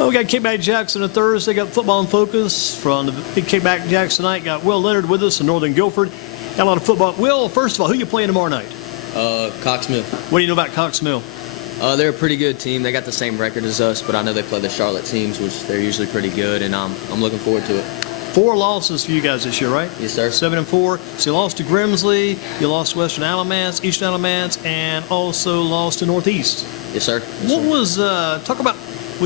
Well, we got Kickback Jacks on a Thursday. Got football in focus from the big Kickback Jacks tonight. Got Will Lenard with us in Northern Guilford. Got a lot of football. Will, first of all, who you playing tomorrow night? Cox Mill. What do you know about Cox Mill? They're a pretty good team. They got the same record as us, but I know they play the Charlotte teams, which they're usually pretty good, and I'm looking forward to it. 4 losses for you guys this year, right? Yes, sir. 7-4. So you lost to Grimsley, you lost to Western Alamance, Eastern Alamance, and also lost to Northeast. Yes, sir. Yes, What sir. was, talk about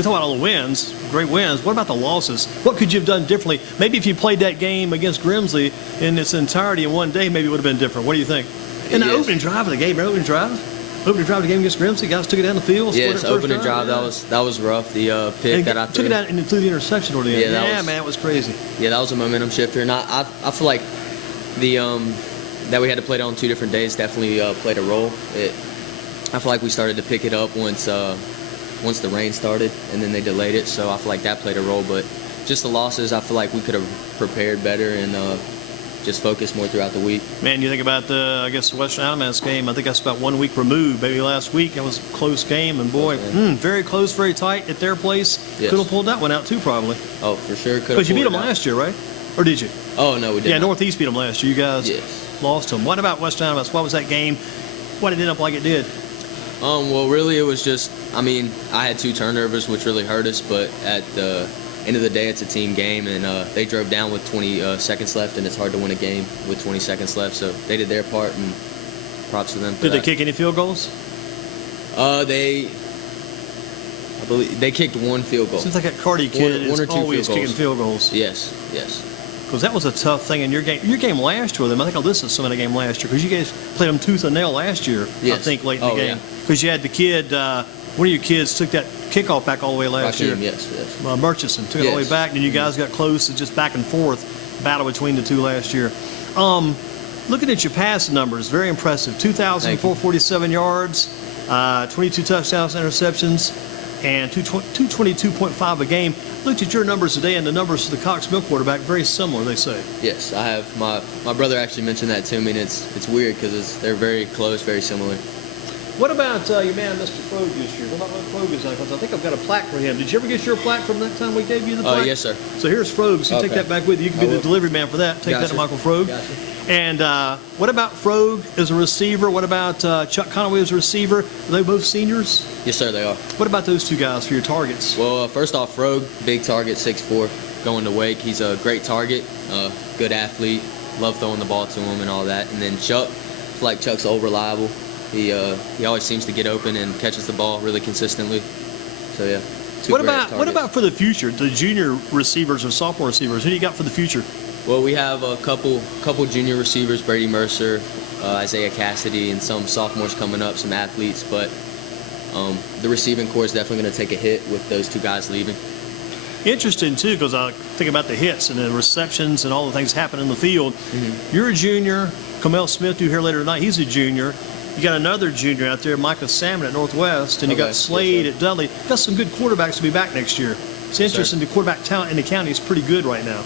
all the wins, great wins. What about the losses? What could you have done differently? Maybe if you played that game against Grimsley in its entirety in one day, maybe it would have been different. What do you think? In the opening drive of the game, opening drive of the game against Grimsley, guys took it down the field. Yes, opening drive, that was rough. The pick that I threw. Took it out and threw the interception toward the end. Yeah, man, it was crazy. Yeah, that was a momentum shifter, and I feel like the that we had to play it on 2 different days definitely played a role. I feel like we started to pick it up once the rain started, and then they delayed it, so I feel like that played a role. But just the losses, I feel like we could have prepared better and just focused more throughout the week. Man, you think about the Western Alamance game. I think that's about 1 week removed. Maybe last week that was a close game, and boy, very close, very tight at their place. Yes. Could have pulled that one out too, probably. Oh, for sure. Because you beat them last year, right? Or did you? Oh no, we did. Yeah, not. Northeast beat them last year. You guys lost them. What about Western Alamance? What was that game? Why did it end up like it did? Well, really, it was just, I had 2 turnovers, which really hurt us, but at the end of the day, it's a team game, and they drove down with 20 seconds left, and it's hard to win a game with 20 seconds left, so they did their part, and props to them for Did that. they kick any field goals? I believe they kicked 1 field goal. Seems like that Cardi kid One or is two always field kicking goals. field goals. Yes. Because that was a tough thing in your game. Your game last year with them, I think I listened to some of the game last year, because you guys played them tooth and nail last year, I think, late in the game. Because you had the kid, one of your kids took that kickoff back all the way last year. Yes. Murchison took it all the way back, and then you guys got close and just back and forth battle between the 2 last year. Looking at your pass numbers, very impressive. 2,447 yards, 22 touchdowns, interceptions, and 222.5 a game. Looked at your numbers today, and the numbers for the Cox Mill quarterback, very similar, they say. Yes, I have. My brother actually mentioned that to me, and it's weird because they're very close, very similar. What about your man, Mr. Frog, this year? What about Frog is like? Because I think I've got a plaque for him. Did you ever get your plaque from that time we gave you the plaque? Yes, sir. So here's Frog. So you take that back with you. You can be the delivery man for that. Take that to Michael Frog. Gotcha. And what about Frog as a receiver? What about Chuck Conaway as a receiver? Are they both seniors? Yes, sir, they are. What about those 2 guys for your targets? Well, first off, Frog, big target, 6'4", going to Wake. He's a great target, good athlete, love throwing the ball to him and all that. And then Chuck, I feel like Chuck's old reliable. He always seems to get open and catches the ball really consistently. So yeah. What about for the future? The junior receivers or sophomore receivers? Who do you got for the future? Well, we have a couple junior receivers, Brady Mercer, Isaiah Cassidy, and some sophomores coming up, some athletes. But the receiving core is definitely going to take a hit with those 2 guys leaving. Interesting, too, because I think about the hits and the receptions and all the things happening in the field. You're a junior. Camel Smith, who here later tonight, he's a junior. You got another junior out there, Micah Salmon at Northwest, and you got Slade at Dudley. Got some good quarterbacks to be back next year. It's interesting. The quarterback talent in the county is pretty good right now.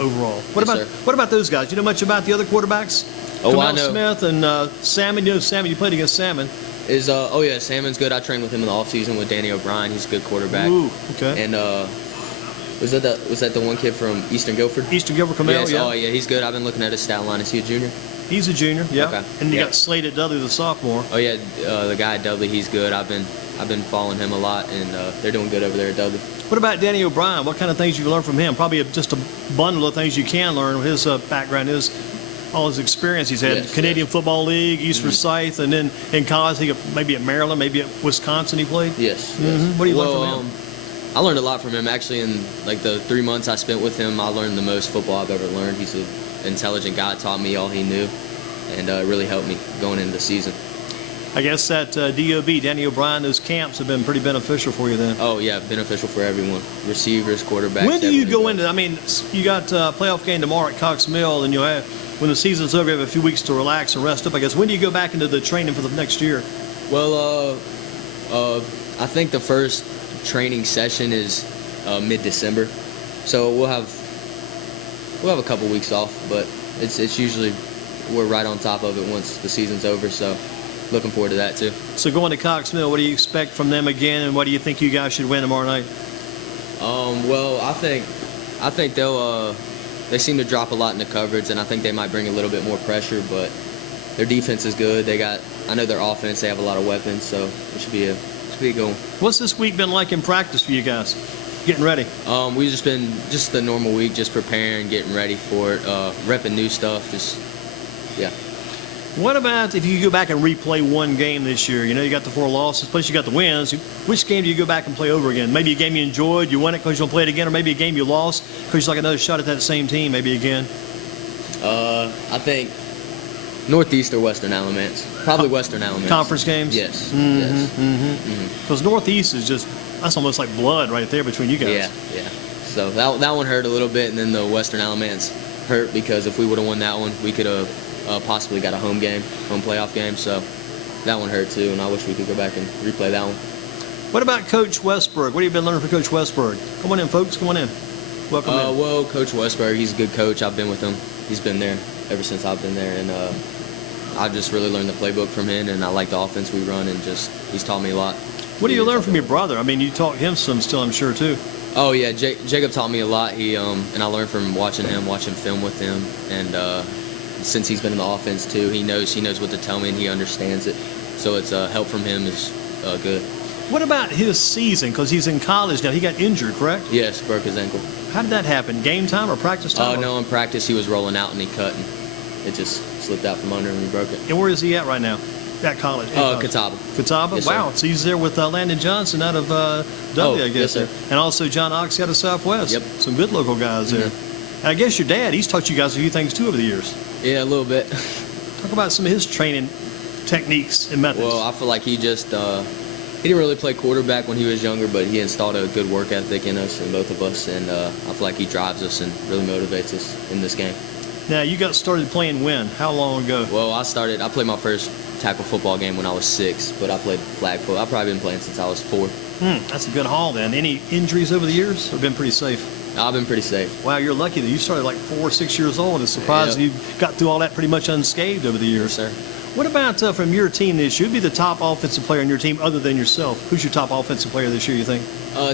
Overall. What about those guys? You know much about the other quarterbacks? I know. Smith and Salmon. You know Salmon. You played against Salmon. Salmon's good. I trained with him in the offseason with Danny O'Brien. He's a good quarterback. Ooh, okay. And was that the one kid from Eastern Guilford? Eastern Guilford, Camel, yeah. Oh yeah, he's good. I've been looking at his stat line. Is he a junior? He's a junior, yeah. Okay. And you got Slade at Dudley, the sophomore. Oh yeah, the guy at Dudley, he's good. I've been following him a lot, and they're doing good over there at Dudley. What about Danny O'Brien? What kind of things you learned from him? Probably just a bundle of things you can learn. His background is all his experience he's had. Canadian Football League, East Forsyth, and then in college, maybe at Maryland, maybe at Wisconsin he played? Yes. What do you learn from him? I learned a lot from him. Actually, in like the 3 months I spent with him, I learned the most football I've ever learned. He's an intelligent guy, taught me all he knew, and really helped me going into the season. I guess that DOB, Danny O'Brien, those camps have been pretty beneficial for you then. Oh, yeah, beneficial for everyone. Receivers, quarterbacks. When do you go into, you got a playoff game tomorrow at Cox Mill, and you'll have, when the season's over, you have a few weeks to relax and rest up, I guess. When do you go back into the training for the next year? Well, I think the first training session is mid-December. So we'll have a couple weeks off, but it's usually we're right on top of it once the season's over, so looking forward to that too. So going to Cox Mill, what do you expect from them again, and what do you think you guys should win tomorrow night? Well, I think they seem to drop a lot in the coverage, and I think they might bring a little bit more pressure. But their defense is good. I know their offense. They have a lot of weapons, so it should be a good one. What's this week been like in practice for you guys? Getting ready? We've just been the normal week, just preparing, getting ready for it, repping new stuff. Yeah. What about if you go back and replay one game this year? You know, you got the 4 losses, plus you got the wins. Which game do you go back and play over again? Maybe a game you enjoyed, you won it because you'll play it again, or maybe a game you lost because you like another shot at that same team, maybe again? I think Northeast or Western Alamance. Probably Western Alamance. Conference games? Yes. Mm-hmm, Yes. mm-hmm. Because Northeast is that's almost like blood right there between you guys. Yeah. So that one hurt a little bit, and then the Western Alamance hurt because if we would have won that one, we could have possibly got a home playoff game. So that one hurt too, and I wish we could go back and replay that one. What about Coach Westberg? What have you been learning from Coach Westberg? Come on in, folks. Come on in. Welcome in. Well, Coach Westberg, he's a good coach. I've been with him. He's been there ever since I've been there, and I've just really learned the playbook from him, and I like the offense we run, and he's taught me a lot. What do you learn from your brother? I mean, you taught him some still, I'm sure, too. Oh, yeah. Jacob taught me a lot. And I learned from watching film with him, and since he's been in the offense, too, he knows what to tell me, and he understands it. So it's help from him is good. What about his season? Because he's in college now. He got injured, correct? Yes, broke his ankle. How did that happen? Game time or practice time? No, in practice he was rolling out and he cut, and it just slipped out from under him and he broke it. And where is he at right now? At college? Catawba. Catawba? Yes, wow. sir. So he's there with Landon Johnson out of Dudley, I guess. Yes, sir. And also John Ox out of Southwest. Yep. Some good local guys there. And I guess your dad, he's taught you guys a few things, too, over the years. Yeah, a little bit. Talk about some of his training techniques and methods. Well, I feel like he didn't really play quarterback when he was younger, but he installed a good work ethic in us, in both of us, and I feel like he drives us and really motivates us in this game. Now, you got started playing when? How long ago? Well, I played my first tackle football game when I was 6, but I played flag football. I've probably been playing since I was 4. That's a good haul then. Any injuries over the years or been pretty safe? I've been pretty safe. Wow, you're lucky that you started like 4 or 6 years old. It's surprising you got through all that pretty much unscathed over the years. Yes, sir. What about from your team this year? Who'd be the top offensive player on your team other than yourself? Who's your top offensive player this year, you think?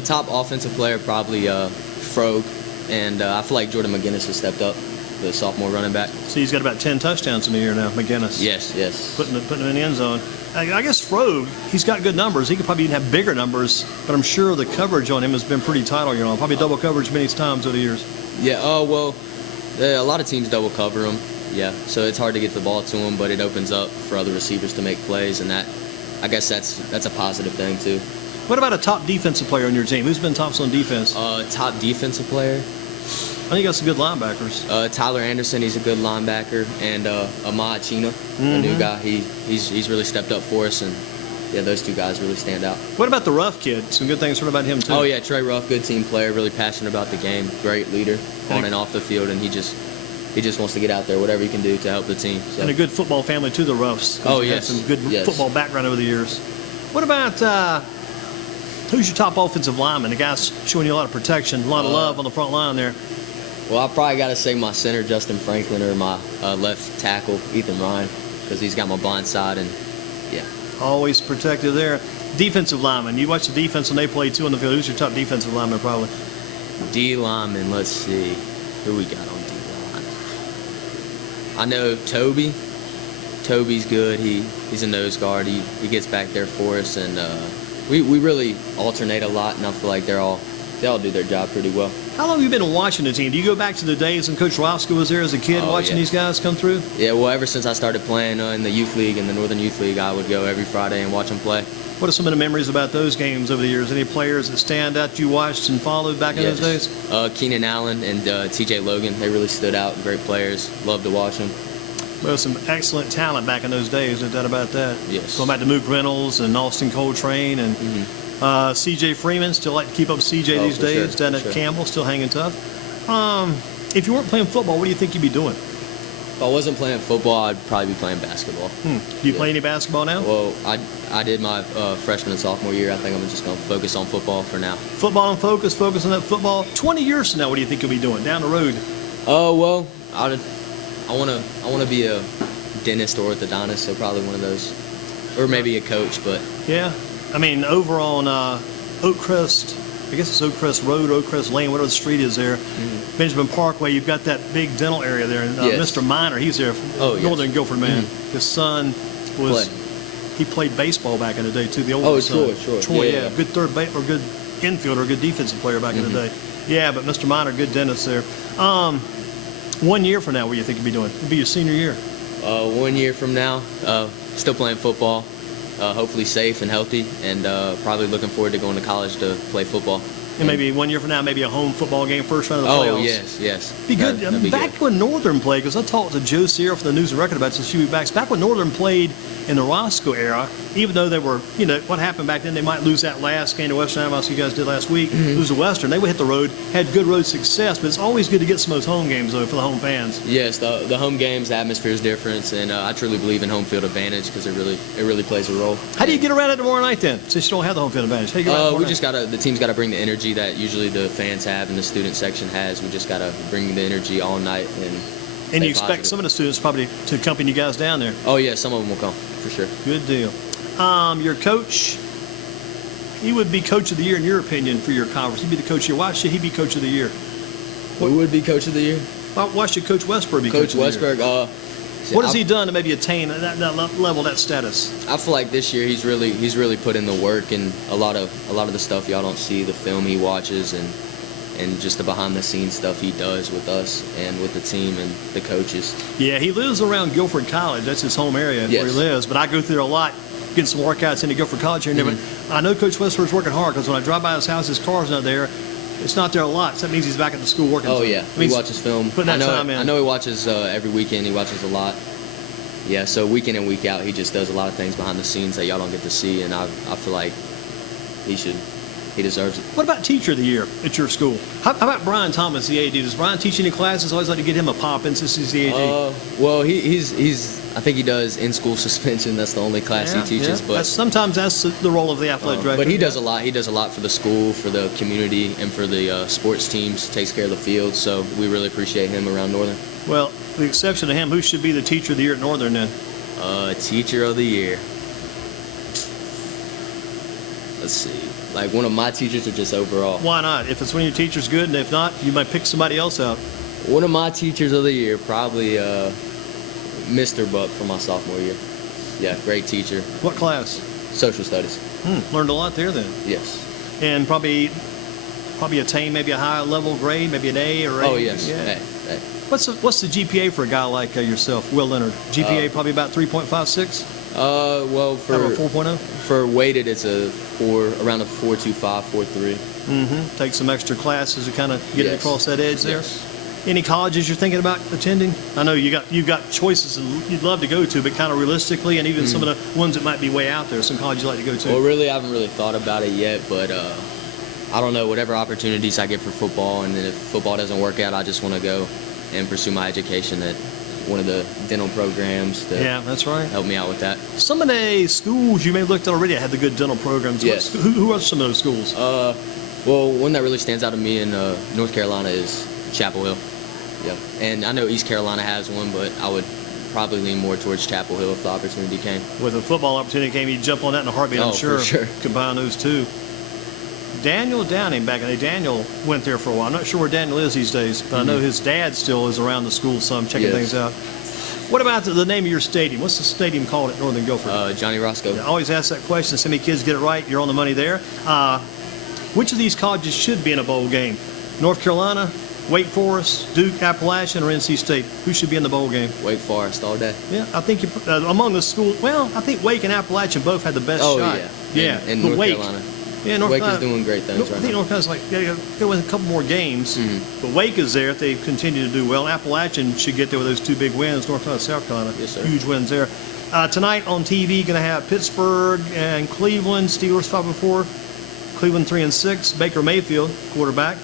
Top offensive player, probably Frog, and I feel like Jordan McGinnis has stepped up, the sophomore running back. So he's got about 10 touchdowns in the year now, McGinnis. Yes. Putting him in the end zone. I guess Frog, he's got good numbers. He could probably even have bigger numbers, but I'm sure the coverage on him has been pretty tight all year long. Probably double coverage many times over the years. Yeah, a lot of teams double cover him. Yeah, so it's hard to get the ball to him, but it opens up for other receivers to make plays, and I guess that's a positive thing too. What about a top defensive player on your team? Who's been tops on defense? Top defensive player? I think you got some good linebackers. Tyler Anderson, he's a good linebacker, and Ahmad Chino, a new guy. He's really stepped up for us, and yeah, those two guys really stand out. What about the Ruff kid? Some good things heard about him too. Oh yeah, Trey Ruff, good team player, really passionate about the game, great leader on and off the field, and he just wants to get out there, whatever he can do to help the team. So. And a good football family too, the Ruffs. Oh yes, yes, some good football background over the years. What about who's your top offensive lineman? The guy's showing you a lot of protection, a lot of love on the front line there. Well, I probably got to say my center, Justin Franklin, or my left tackle, Ethan Ryan, because he's got my blind side, and yeah. Always protected there. Defensive lineman. You watch the defense when they play too on the field. Who's your top defensive lineman probably? D lineman. Let's see who we got on D line. I know Toby. Toby's good. He's a nose guard. He gets back there for us, and we really alternate a lot, and I feel like they all do their job pretty well. How long have you been watching the team? Do you go back to the days when Coach Roscoe was there as a kid watching these guys come through? Yeah, well, ever since I started playing in the youth league, in the Northern Youth League, I would go every Friday and watch them play. What are some of the memories about those games over the years? Any players that stand out you watched and followed back in those days? Keenan Allen and T.J. Logan, they really stood out. Great players. Loved to watch them. Well, some excellent talent back in those days, no doubt about that. Yes. Going back to Mook Reynolds and Austin Coltrane and C.J. Freeman. Still like to keep up with C.J. these days. Sure, down at Campbell, still hanging tough. If you weren't playing football, what do you think you'd be doing? If I wasn't playing football, I'd probably be playing basketball. Do you play any basketball now? Well, I did my freshman and sophomore year. I think I'm just going to focus on football for now. Football and focus on that football. 20 years from now, what do you think you'll be doing down the road? Well, I want to be a dentist or orthodontist, so probably one of those, or maybe a coach. But yeah, I mean over on Oak Crest I guess it's Oakcrest Road, Oakcrest Lane, whatever the street is there. Benjamin Parkway, you've got that big dental area there. And Yes. Mr. Miner, he's there, Oh, yes. Northern Guilford man. His son was, he played baseball back in the day too, the older son. Troy. Yeah. Good third base, or good infielder, good defensive player back in the day. Yeah, but Mr. Miner, good dentist there. 1 year from now, what do you think you'll be doing? It'll be your senior year. 1 year from now, still playing football, hopefully safe and healthy, and probably looking forward to going to college to play football. And maybe 1 year from now, maybe a home football game, first round of the playoffs. Oh, yes. Be good. That'd be Back good. when Northern played, because I talked to Joe Sierra from the News and Record about this a few weeks back. Back when Northern played in the Roscoe era, even though they were, what happened back then, they might lose that last game to Western Alabama, you guys did last week, lose to Western. They would hit the road, had good road success, but it's always good to get some of those home games, though, for the home fans. Yes, the home games, the atmosphere is different, and I truly believe in home field advantage because it really plays a role. How do you get around it tomorrow night, then, since you don't have the home field advantage? How do you get around it tomorrow night? The team's got to bring the energy that usually the fans have and the student section has. We just got to bring the energy all night and And you stay expect positive. some of the students probably to accompany you guys down there. Oh, yeah, some of them will come, for sure. Good deal. Your coach, he would be coach of the year in your opinion for your conference. He'd be the coach of the year. Why should he be coach of the year? Who would be coach of the year? Why should Coach Westberg be Coach coach of the year? Westberg. What has he done to maybe attain that level, that status? I feel like this year he's really put in the work and a lot of the stuff y'all don't see, the film he watches and just the behind the scenes stuff he does with us and with the team and the coaches. Yeah, he lives around Guilford College. That's his home area where he Yes. lives. But I go through there a lot, getting some workouts into Guilford College here and there. But I know Coach Westberg's working hard because when I drive by his house, his car's not there. It's not there a lot. So that means he's back at the school working. Oh So yeah, it he means watches film. putting that time in. I know he watches every weekend. He watches a lot. Yeah, so week in and week out, he just does a lot of things behind the scenes that y'all don't get to see, and I feel like he deserves it. What about teacher of the year at your school? How about Brian Thomas, the AD? Does Brian teach any classes? I always like to get him a pop in since he's the AD. Well, he's I think he does in-school suspension. That's the only class he teaches. But sometimes that's the role of the athletic director. But he does a lot. He does a lot for the school, for the community, and for the sports teams. Takes care of the field. So we really appreciate him around Northern. Well, with the exception of him, who should be the teacher of the year at Northern then? Teacher of the year. Let's see. Like one of my teachers or just overall? Why not? If it's one of your teachers, good, and if not, you might pick somebody else out. One of my teachers of the year, probably Mr. Buck from my sophomore year. Yeah, great teacher. What class? Social studies. Learned a lot there then. Yes. And probably attain maybe a high level grade, maybe an A or A. Oh yes. Yeah. Hey. What's the GPA for a guy like yourself, Will Lenard? GPA probably about 3.56. Well, For 4.0. for weighted, it's around a 4.25, 4.3. Take some extra classes to kind of get it Yes. across that edge there. Yes. Any colleges you're thinking about attending? I know you've got choices you'd love to go to, but kind of realistically, and even some of the ones that might be way out there, some colleges you'd like to go to. Well, really, I haven't really thought about it yet, but I don't know. Whatever opportunities I get for football, and then if football doesn't work out, I just want to go and pursue my education at one of the dental programs to Yeah, that's right. help me out with that. Some of the schools you may have looked at already had the good dental programs. Yes. Who are some of those schools? Well, one that really stands out to me in North Carolina is Chapel Hill. Yeah, and I know East Carolina has one, but I would probably lean more towards Chapel Hill if the opportunity came. With a football opportunity came, you'd jump on that in a heartbeat, I'm Oh, sure. for sure. Combine those two. Daniel Downing back in the day. Daniel went there for a while. I'm not sure where Daniel is these days, but I know his dad still is around the school some, checking Yes. things out. What about the name of your stadium? What's the stadium called at Northern Guilford? Johnny Roscoe. I always ask that question. So many kids get it right. You're on the money there. Which of these colleges should be in a bowl game? North Carolina, Wake Forest, Duke, Appalachian, or NC State? Who should be in the bowl game? Wake Forest all day. Yeah, I think among the schools. Well, I think Wake and Appalachian both had the best Oh shot. yeah. And but North Wake, Carolina. yeah, North Wake is Carolina. doing great things I right think now. North Carolina's like, go win a couple more games. But Wake is there if they continue to do well. Appalachian should get there with those two big wins, North Carolina, South Carolina. Yes, sir. Huge wins there. Tonight on TV, going to have Pittsburgh and Cleveland. Steelers 5-4. Cleveland 3-6. Baker Mayfield, quarterback,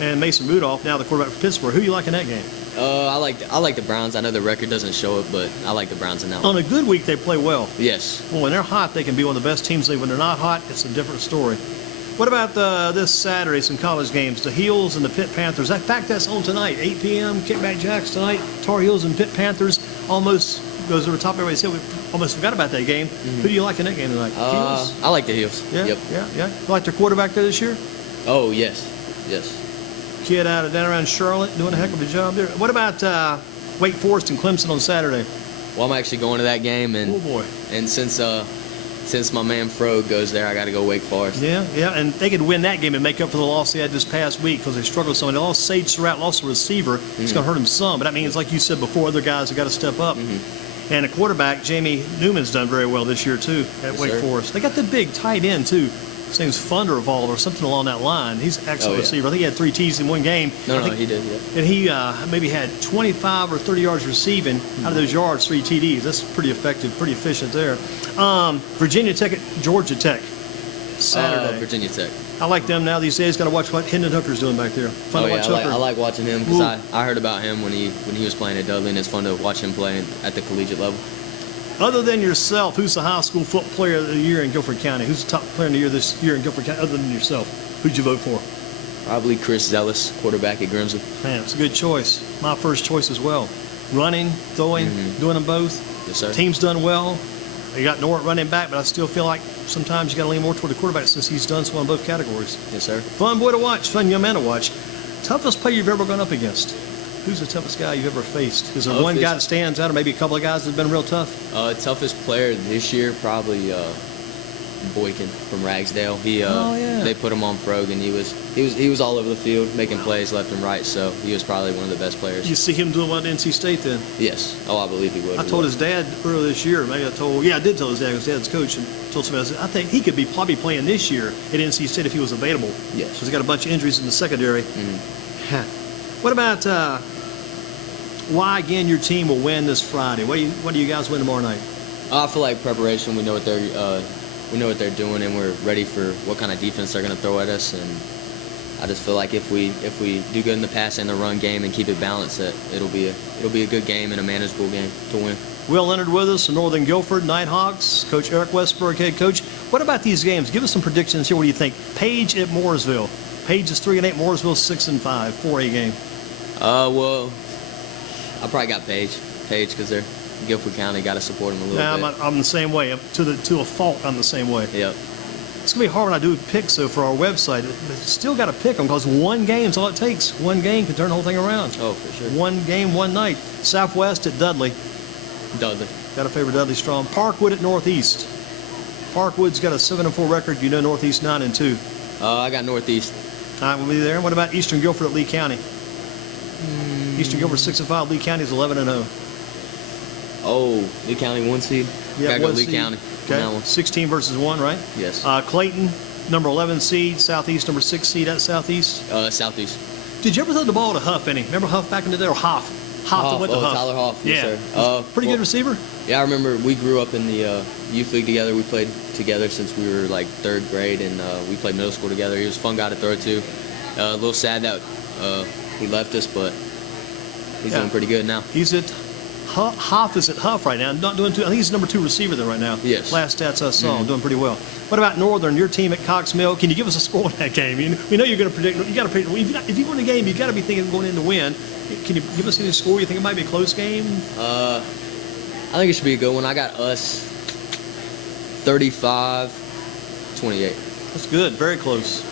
and Mason Rudolph, now the quarterback for Pittsburgh. Who you like in that game? I like the Browns. I know the record doesn't show it, but I like the Browns in that one. On a good week, they play well. Yes. Well, when they're hot, they can be one of the best teams. When they're not hot, it's a different story. What about this Saturday, some college games? The Heels and the Pitt Panthers. In fact, that's on tonight, 8 p.m. Kickback Jacks tonight. Tar Heels and Pitt Panthers almost goes over the top. Everybody said we almost forgot about that game. Who do you like in that game tonight? Heels? I like the Heels. Yeah, Yep. yeah. You like their quarterback there this year? Oh, yes. Kid out of down around Charlotte, doing a heck of a job there. What about Wake Forest and Clemson on Saturday? Well, I'm actually going to that game, and Oh boy. and since my man Fro goes there, I got to go Wake Forest. Yeah, and they could win that game and make up for the loss they had this past week because they struggled so. They lost Sage Surratt, lost a receiver. It's going to hurt them some, but that means, like you said before, other guys have got to step up. And a quarterback, Jamie Newman's done very well this year too at Yes, Wake sir. Forest. They got the big tight end too. His name's Funderval or something along that line. He's an excellent Oh, yeah. receiver. I think he had 3 T's in one game. No, I think- he did. Yeah. And he maybe had 25 or 30 yards receiving. Out of those yards, 3 TDs. That's pretty effective, pretty efficient there. Virginia Tech at Georgia Tech, Saturday. Virginia Tech. I like them now these days. Got to watch what Hendon Hooker's doing back there. Fun Oh to yeah, watch I Hooker. like watching him because Ooh. I heard about him when he was playing at Dudley, and it's fun to watch him play at the collegiate level. Other than yourself, who's the high school football player of the year in Guilford County? Who's the top player of the year this year in Guilford County, other than yourself? Who'd you vote for? Probably Chris Zealous, quarterback at Greensboro. Man, it's a good choice. My first choice as well. Running, throwing, doing them both. Yes, sir. Team's done well. You got Nort running back, but I still feel like sometimes you got to lean more toward the quarterback since he's done so in both categories. Yes, sir. Fun boy to watch, fun young man to watch. Toughest player you've ever gone up against? Who's the toughest guy you've ever faced? Is there one guy that stands out, or maybe a couple of guys that have been real tough? Toughest player this year, probably Boykin from Ragsdale. Oh, yeah. They put him on Frog, and he was all over the field making plays left and right. So he was probably one of the best players. You see him doing well at NC State then? Yes. Oh, I believe he would. I told his dad earlier this year. Maybe I did tell his dad. His dad's coach, and told somebody. I said, I think he could be probably playing this year at NC State if he was available. Yes. Because he's got a bunch of injuries in the secondary. What about why again your team will win this Friday? What do you guys win tomorrow night? I feel like preparation. We know what they're doing, and we're ready for what kind of defense they're going to throw at us. And I just feel like if we do good in the pass and the run game and keep it balanced, that it'll be a good game and a manageable game to win. Will Lenard with us from Northern Guilford, Nighthawks. Coach Eric Westberg, head coach. What about these games? Give us some predictions here. What do you think? Page at Mooresville. Page is 3-8. Mooresville 6-5. 4A game. Well, I probably got Page because they're Guilford County. Got to support them a little bit. I'm the same way. To a fault, I'm the same way. Yep. It's going to be hard when I do picks, though, for our website. But still got to pick them because one game's all it takes. One game can turn the whole thing around. Oh, for sure. One game, one night. Southwest at Dudley. Dudley. Got to favor Dudley strong. Parkwood at Northeast. Parkwood's got a 7-4 record. You know Northeast 9-2. I got Northeast. All right, we'll be there. What about Eastern Guilford at Lee County? Eastern Guilford 6-5. Lee County's 11-0. Oh, Lee County 1 seed. Yeah, Gotta go one Lee seed. County. Okay. On that one. 16 versus 1, right? Yes. Clayton, number 11 seed. Southeast, number 6 seed at Southeast. Southeast. Did you ever throw the ball to Huff any? Remember Huff back in the day, or Hoff? Hoff that went to Huff. Tyler Hoff. Yeah. Yes, sir. Pretty good receiver? Yeah, I remember we grew up in the youth league together. We played together since we were like 3rd grade, and we played middle school together. He was a fun guy to throw to. A little sad that he left us, but he's doing pretty good now. He's at Hoff is at Huff right now. Not doing too. I think he's number 2 receiver there right now. Yes. Last stats I saw, doing pretty well. What about Northern? Your team at Cox Mill. Can you give us a score in that game? We know you're going to predict. You got to predict. If you win a game, you got to be thinking going in to win. Can you give us any score? You think it might be a close game? I think it should be a good one. I got us 35-28. That's good. Very close.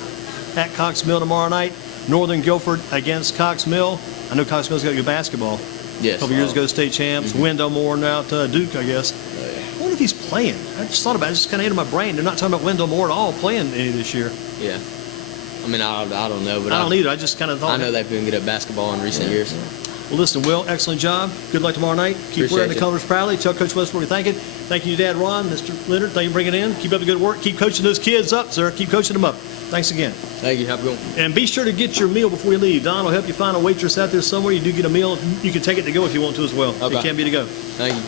At Cox Mill tomorrow night. Northern Guilford against Cox Mill. I know Cox Mill's got good basketball. Yes. A couple years ago, state champs. Wendell Moore and out Duke, I guess. Oh, yeah. I wonder if he's playing. I just thought about it. It just kind of entered my brain. They're not talking about Wendell Moore at all playing any this year. Yeah. I mean, I don't know, but I don't either. I just kind of thought. I know they've been good at basketball in recent years. Well, listen, Will, excellent job. Good luck tomorrow night. Keep Appreciate wearing the you. colors proudly. Tell Coach Westbrook we thank it. Thank you, Dad Ron, Mr. Leonard. Thank you for bringing it in. Keep up the good work. Keep coaching those kids up, sir. Keep coaching them up. Thanks again. Thank you. Have a good one. And be sure to get your meal before you leave. Don will help you find a waitress out there somewhere. You do get a meal. You can take it to go if you want to as well. Okay. It can be to go. Thank you.